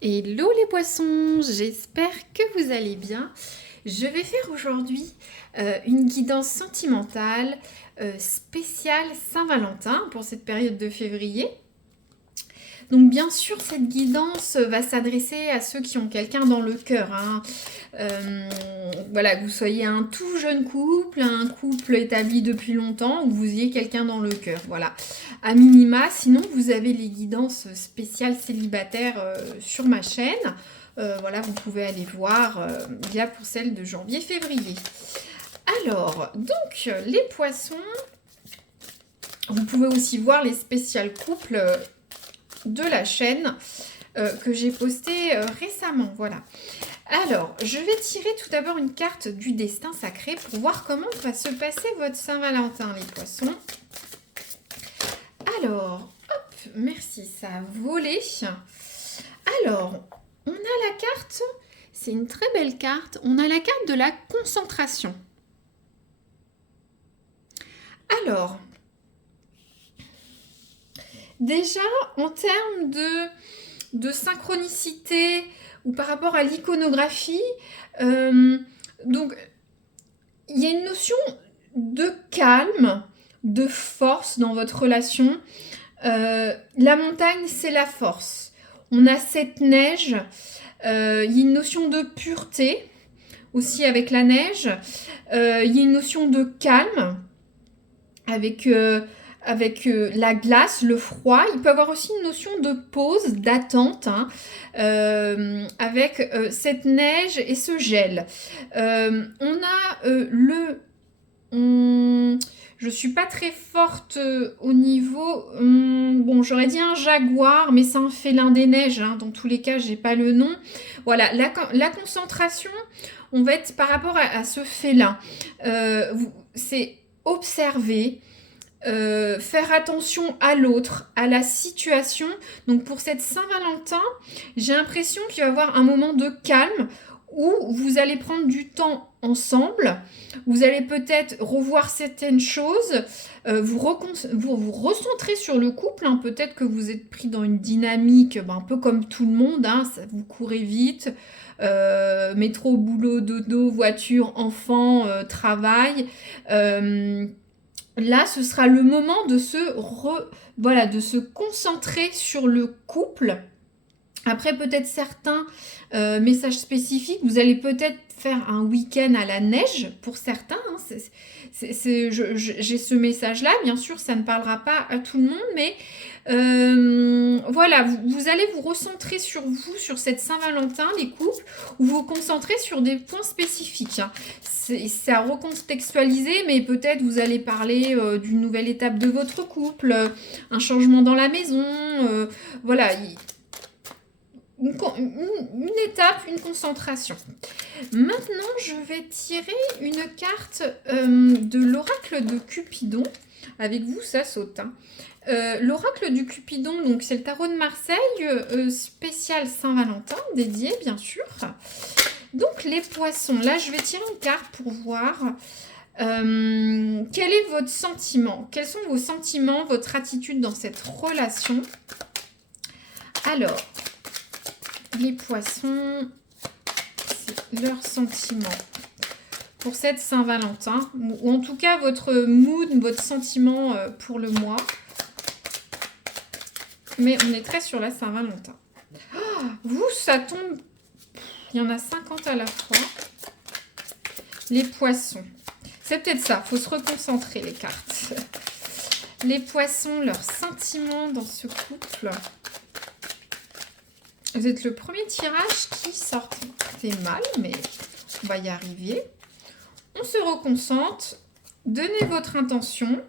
Hello les poissons, j'espère que vous allez bien. Je vais faire aujourd'hui une guidance sentimentale spéciale Saint-Valentin pour cette période de février. Donc bien sûr, cette guidance va s'adresser à ceux qui ont quelqu'un dans le cœur, hein. Voilà, que vous soyez un tout jeune couple, un couple établi depuis longtemps, ou vous ayez quelqu'un dans le cœur. Voilà, à minima. Sinon, vous avez les guidances spéciales célibataires sur ma chaîne. Voilà, vous pouvez aller voir via pour celle de janvier-février. Alors, donc, les poissons, vous pouvez aussi voir les spéciales couples de la chaîne que j'ai posté récemment. Voilà. Alors, je vais tirer tout d'abord une carte du destin sacré pour voir comment va se passer votre Saint-Valentin, les poissons. Alors, hop, merci, ça a volé. Alors, on a la carte, c'est une très belle carte, on a la carte de la concentration. Alors, déjà, en termes de synchronicité ou par rapport à l'iconographie, donc il y a une notion de calme, de force dans votre relation. La montagne, c'est la force. On a cette neige, il y a une notion de pureté aussi avec la neige. Il y a une notion de calme avec la glace, le froid. Il peut y avoir aussi une notion de pause, d'attente, hein, avec cette neige et ce gel. On a je suis pas très forte au niveau... bon, j'aurais dit un jaguar, mais c'est un félin des neiges. Hein, dans tous les cas, j'ai pas le nom. Voilà, la concentration, on va être par rapport à ce félin. C'est observer, faire attention à l'autre, à la situation. Donc pour cette Saint-Valentin, j'ai l'impression qu'il va y avoir un moment de calme où vous allez prendre du temps ensemble. Vous allez peut-être revoir certaines choses, vous recentrer sur le couple. Hein. Peut-être que vous êtes pris dans une dynamique un peu comme tout le monde. Hein. Vous courez vite. Métro, boulot, dodo, voiture, enfant, travail. Là, ce sera le moment de de se concentrer sur le couple. Après, peut-être certains messages spécifiques. Vous allez peut-être faire un week-end à la neige pour certains. Hein. J'ai ce message-là. Bien sûr, ça ne parlera pas à tout le monde, mais voilà, vous allez vous recentrer sur vous, sur cette Saint-Valentin, les couples, ou vous concentrer sur des points spécifiques. Hein. C'est à recontextualiser, mais peut-être vous allez parler d'une nouvelle étape de votre couple, un changement dans la maison, voilà, une étape, une concentration. Maintenant, je vais tirer une carte de l'oracle de Cupidon. Avec vous, ça saute. Hein. L'oracle du Cupidon, donc c'est le tarot de Marseille, spécial Saint-Valentin, dédié bien sûr. Donc les poissons, là je vais tirer une carte pour voir quel est votre sentiment, quels sont vos sentiments, votre attitude dans cette relation. Alors, les poissons, c'est leurs sentiments pour cette Saint-Valentin, ou en tout cas votre mood, votre sentiment pour le mois. Mais on est très sur la Saint-Valentin. Oh, vous, ça tombe... Il y en a 50 à la fois. Les poissons. C'est peut-être ça, il faut se reconcentrer les cartes. Les poissons, leurs sentiments dans ce couple. Vous êtes le premier tirage qui sortait mal, mais on va y arriver. On se reconcentre. Donnez votre intention.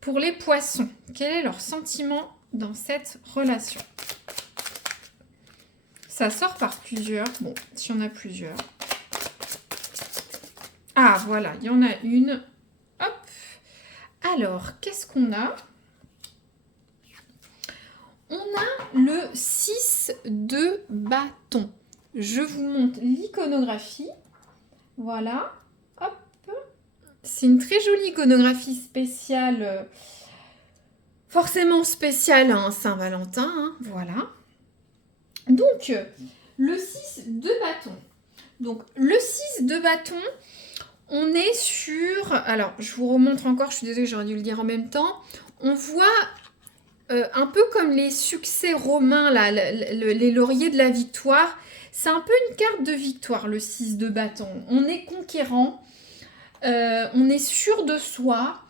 Pour les poissons, quel est leur sentiment dans cette relation? Ça sort par plusieurs. Bon, s'il y en a plusieurs. Ah, voilà, il y en a une. Hop. Alors, qu'est-ce qu'on a? On a le 6 de bâton. Je vous montre l'iconographie. Voilà. Hop. C'est une très jolie iconographie spéciale. Forcément spéciale à un Saint-Valentin. Hein, voilà. Donc, le 6 de bâton. Donc, le 6 de bâton, on est sur... Alors, je vous remontre encore, je suis désolée, j'aurais dû le dire en même temps. On voit un peu comme les succès romains, là, les lauriers de la victoire. C'est un peu une carte de victoire, le 6 de bâton. On est conquérant, on est sûr de soi.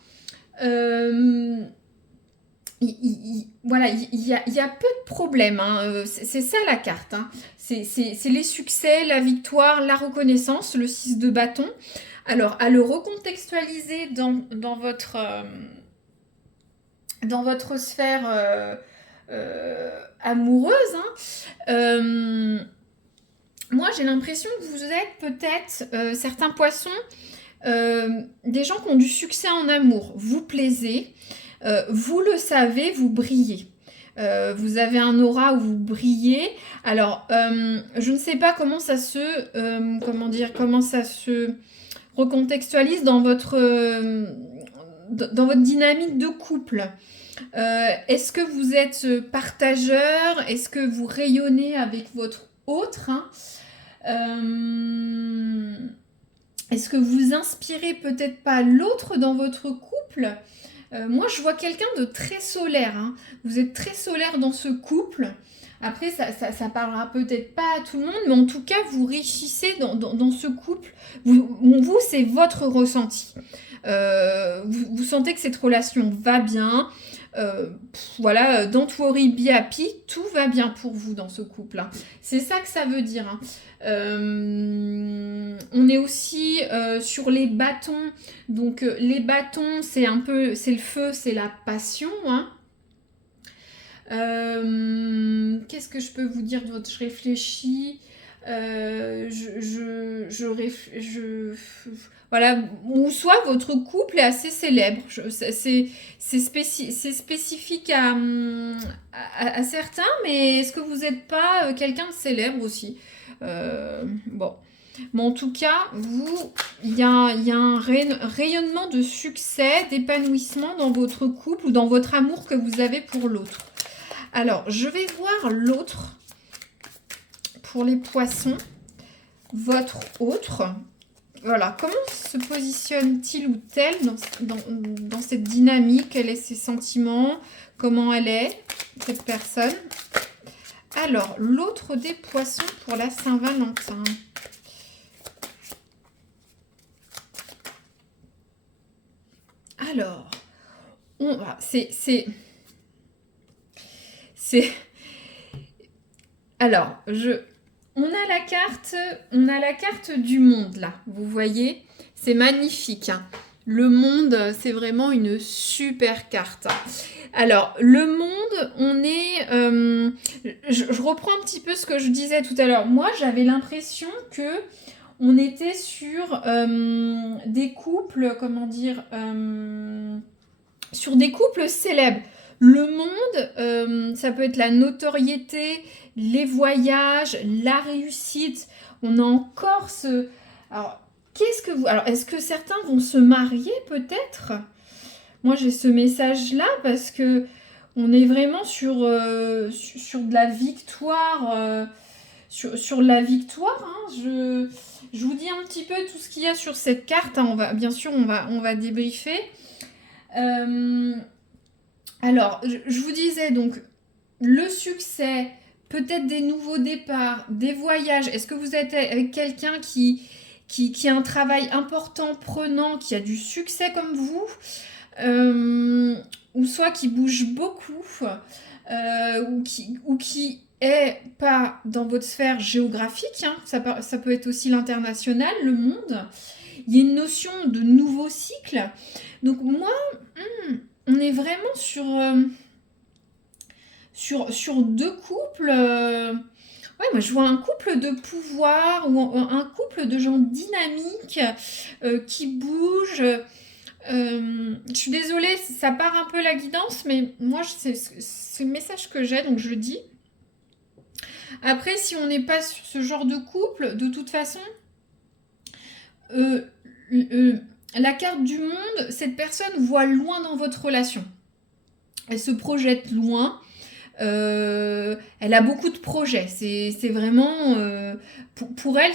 Voilà, il y a peu de problèmes, hein. C'est ça la carte, hein. C'est les succès, la victoire, la reconnaissance, le 6 de bâton. Alors, à le recontextualiser dans votre sphère amoureuse, hein, moi j'ai l'impression que vous êtes peut-être, certains poissons, des gens qui ont du succès en amour. Vous plaisez, vous le savez, vous brillez. Vous avez un aura où vous brillez. Alors, je ne sais pas comment ça se recontextualise dans votre dynamique de couple. Est-ce que vous êtes partageur? Est-ce que vous rayonnez avec votre autre, hein? Est-ce que vous inspirez peut-être pas l'autre dans votre couple? Moi, je vois quelqu'un de très solaire, hein. Vous êtes très solaire dans ce couple. Après, ça parlera peut-être pas à tout le monde, mais en tout cas, vous réussissez dans ce couple. Vous, c'est votre ressenti. Vous sentez que cette relation va bien. Voilà, don't worry, be happy, tout va bien pour vous dans ce couple, hein. C'est ça que ça veut dire, hein. On est aussi sur les bâtons. Donc les bâtons, c'est le feu, c'est la passion, hein. Qu'est-ce que je peux vous dire d'autre? Je réfléchis. Voilà, ou soit votre couple est assez célèbre. C'est spécifique à certains, mais est-ce que vous n'êtes pas quelqu'un de célèbre aussi? Bon. Mais en tout cas, il y a un rayonnement de succès, d'épanouissement dans votre couple ou dans votre amour que vous avez pour l'autre. Alors, je vais voir l'autre pour les poissons, votre autre. Voilà, comment se positionne-t-il ou elle dans cette dynamique? Quels sont ses sentiments? Comment elle est, cette personne? Alors, l'autre des poissons pour la Saint-Valentin. Alors, alors, on a la carte du monde là, vous voyez, c'est magnifique, hein. Le monde, c'est vraiment une super carte. Alors, le monde, on est... je reprends un petit peu ce que je disais tout à l'heure. Moi, j'avais l'impression que on était sur des couples, comment dire, sur des couples célèbres. Le monde, ça peut être la notoriété, les voyages, la réussite. On a encore ce... Alors, est-ce que certains vont se marier peut-être? Moi, j'ai ce message-là parce que on est vraiment sur de la victoire. Sur la victoire, hein. Je vous dis un petit peu tout ce qu'il y a sur cette carte, hein. Bien sûr, on va débriefer. Alors, je vous disais donc le succès, peut-être des nouveaux départs, des voyages. Est-ce que vous êtes avec quelqu'un qui a un travail important, prenant, qui a du succès comme vous, ou soit qui bouge beaucoup, ou qui est pas dans votre sphère géographique, hein. Ça peut être aussi l'international, le monde. Il y a une notion de nouveau cycle. Donc moi, on est vraiment sur deux couples. Ouais, moi je vois un couple de pouvoir ou un couple de gens dynamiques qui bougent. Je suis désolée, ça part un peu la guidance, mais moi c'est le message que j'ai, donc je le dis. Après, si on n'est pas sur ce genre de couple, de toute façon, la carte du monde, cette personne voit loin dans votre relation. Elle se projette loin. Elle a beaucoup de projets. C'est vraiment... pour elle,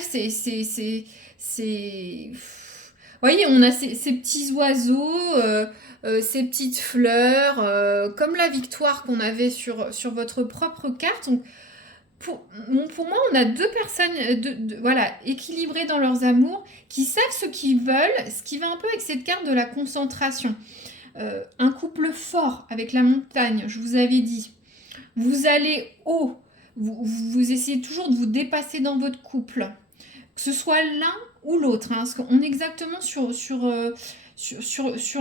vous voyez, on a ces petits oiseaux, ces petites fleurs, comme la victoire qu'on avait sur votre propre carte. Donc, pour moi, on a deux personnes voilà, équilibrées dans leurs amours, qui savent ce qu'ils veulent, ce qui va un peu avec cette carte de la concentration. Un couple fort avec la montagne, je vous avais dit. Vous allez haut, vous essayez toujours de vous dépasser dans votre couple, que ce soit l'un ou l'autre, hein, parce qu'on est exactement sur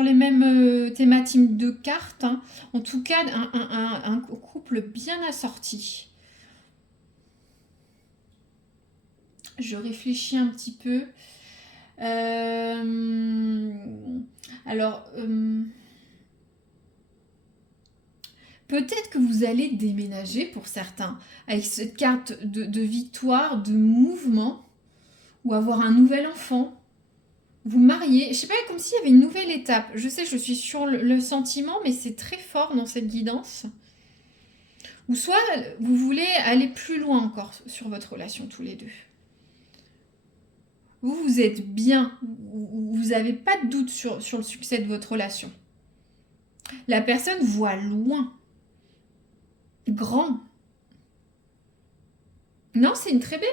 les mêmes thématiques de cartes, hein. En tout cas, un couple bien assorti. Je réfléchis un petit peu. Alors, peut-être que vous allez déménager pour certains, avec cette carte de victoire, de mouvement, ou avoir un nouvel enfant, vous marier. Je sais pas, comme s'il y avait une nouvelle étape. Je sais, je suis sur le sentiment, mais c'est très fort dans cette guidance. Ou soit, vous voulez aller plus loin encore sur votre relation, tous les deux. Vous êtes bien, vous n'avez pas de doute sur le succès de votre relation. La personne voit loin, grand. Non, c'est une très belle...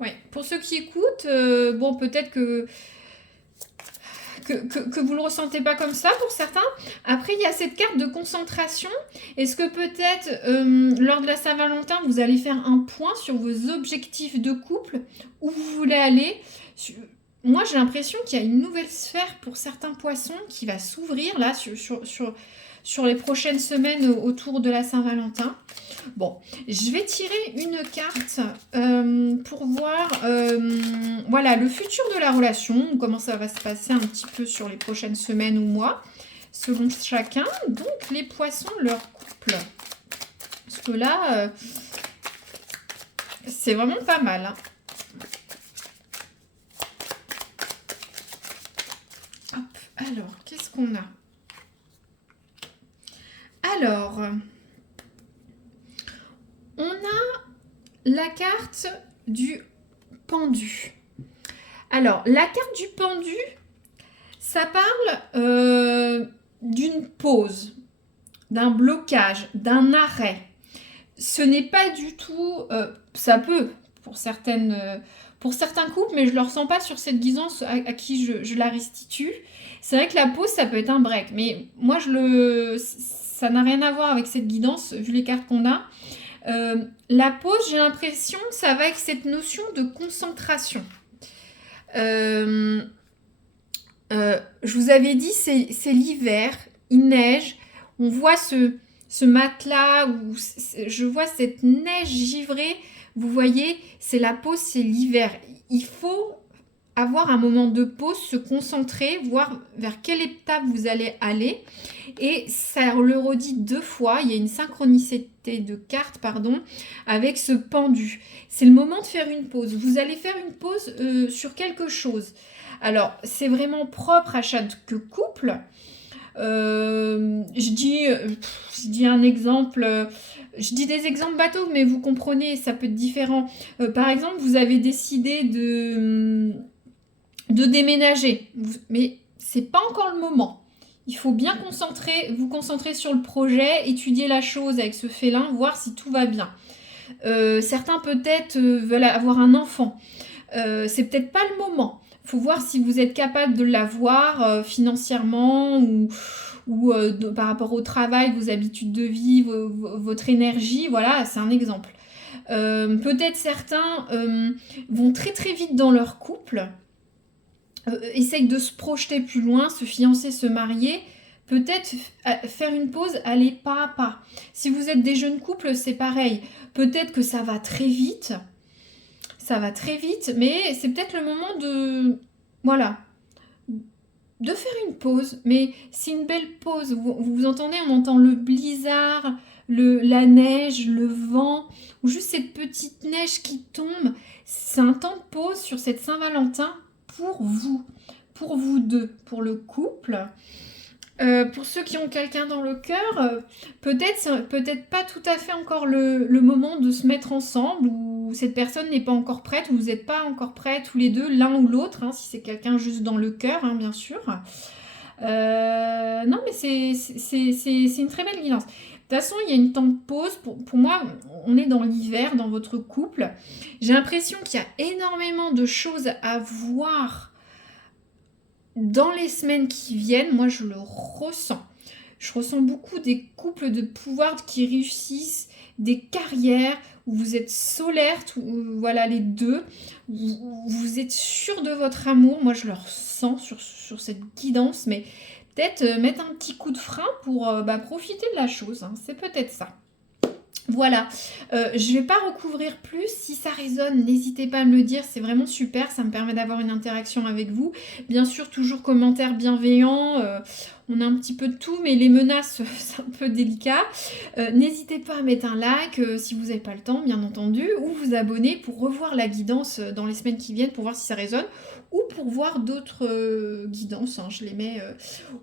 ouais. Pour ceux qui écoutent, bon, peut-être que vous ne le ressentez pas comme ça pour certains. Après, il y a cette carte de concentration. Est-ce que peut-être, lors de la Saint-Valentin, vous allez faire un point sur vos objectifs de couple, où vous voulez aller? Moi, j'ai l'impression qu'il y a une nouvelle sphère pour certains poissons qui va s'ouvrir là sur les prochaines semaines autour de la Saint-Valentin. Bon, je vais tirer une carte pour voir voilà, le futur de la relation, comment ça va se passer un petit peu sur les prochaines semaines ou mois, selon chacun. Donc, les poissons, leur couple. Parce que là, c'est vraiment pas mal, hein. Hop, alors, qu'est-ce qu'on a? Alors, on a la carte du pendu. Alors, la carte du pendu, ça parle d'une pause, d'un blocage, d'un arrêt. Ce n'est pas du tout... ça peut, pour certains couples, mais je ne le ressens pas sur cette guidance à qui je la restitue. C'est vrai que la pause, ça peut être un break, mais moi, ça n'a rien à voir avec cette guidance, vu les cartes qu'on a. La pause, j'ai l'impression que ça va avec cette notion de concentration. Je vous avais dit, c'est l'hiver, il neige, on voit ce matelas, où je vois cette neige givrée, vous voyez, c'est la pause, c'est l'hiver. Il faut avoir un moment de pause, se concentrer, voir vers quelle étape vous allez aller. Et ça le redit 2 fois, il y a une synchronicité de cartes, pardon, avec ce pendu. C'est le moment de faire une pause. Vous allez faire une pause sur quelque chose. Alors, c'est vraiment propre à chaque couple. Je dis un exemple, je dis des exemples bateaux, mais vous comprenez, ça peut être différent. Par exemple, vous avez décidé de déménager, mais c'est pas encore le moment. Il faut bien vous concentrer sur le projet, étudier la chose avec ce félin, voir si tout va bien. Certains peut-être veulent avoir un enfant. C'est peut-être pas le moment. Il faut voir si vous êtes capable de l'avoir financièrement ou par rapport au travail, vos habitudes de vie, votre énergie. Voilà, c'est un exemple. Peut-être certains vont très très vite dans leur couple. Essayent de se projeter plus loin, se fiancer, se marier, peut-être faire une pause, aller pas à pas. Si vous êtes des jeunes couples, c'est pareil. Peut-être que ça va très vite, mais c'est peut-être le moment de faire une pause. Mais c'est une belle pause. Vous entendez, on entend le blizzard, la neige, le vent, ou juste cette petite neige qui tombe. C'est un temps de pause sur cette Saint-Valentin pour vous deux, pour le couple. Pour ceux qui ont quelqu'un dans le cœur, peut-être pas tout à fait encore le moment de se mettre ensemble, ou cette personne n'est pas encore prête, ou vous n'êtes pas encore prêts tous les deux, l'un ou l'autre, hein, si c'est quelqu'un juste dans le cœur, hein, bien sûr. Non, mais c'est une très belle guidance. De toute façon, il y a une temps de pause. Pour moi, on est dans l'hiver, dans votre couple. J'ai l'impression qu'il y a énormément de choses à voir dans les semaines qui viennent. Moi, je le ressens. Je ressens beaucoup des couples de pouvoir qui réussissent, des carrières où vous êtes solaire, voilà les deux, où vous êtes sûr de votre amour. Moi, je le ressens sur cette guidance, mais peut-être mettre un petit coup de frein pour profiter de la chose, hein. C'est peut-être ça. Voilà, je ne vais pas recouvrir plus. Si ça résonne, n'hésitez pas à me le dire, c'est vraiment super, ça me permet d'avoir une interaction avec vous. Bien sûr, toujours commentaires bienveillants, on a un petit peu de tout, mais les menaces, c'est un peu délicat. N'hésitez pas à mettre un like si vous n'avez pas le temps, bien entendu, ou vous abonner pour revoir la guidance dans les semaines qui viennent, pour voir si ça résonne, ou pour voir d'autres guidances, hein. Je les mets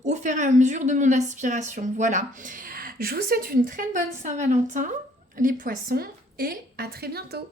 au fur et à mesure de mon aspiration. Voilà. Je vous souhaite une très bonne Saint-Valentin, les poissons, et à très bientôt.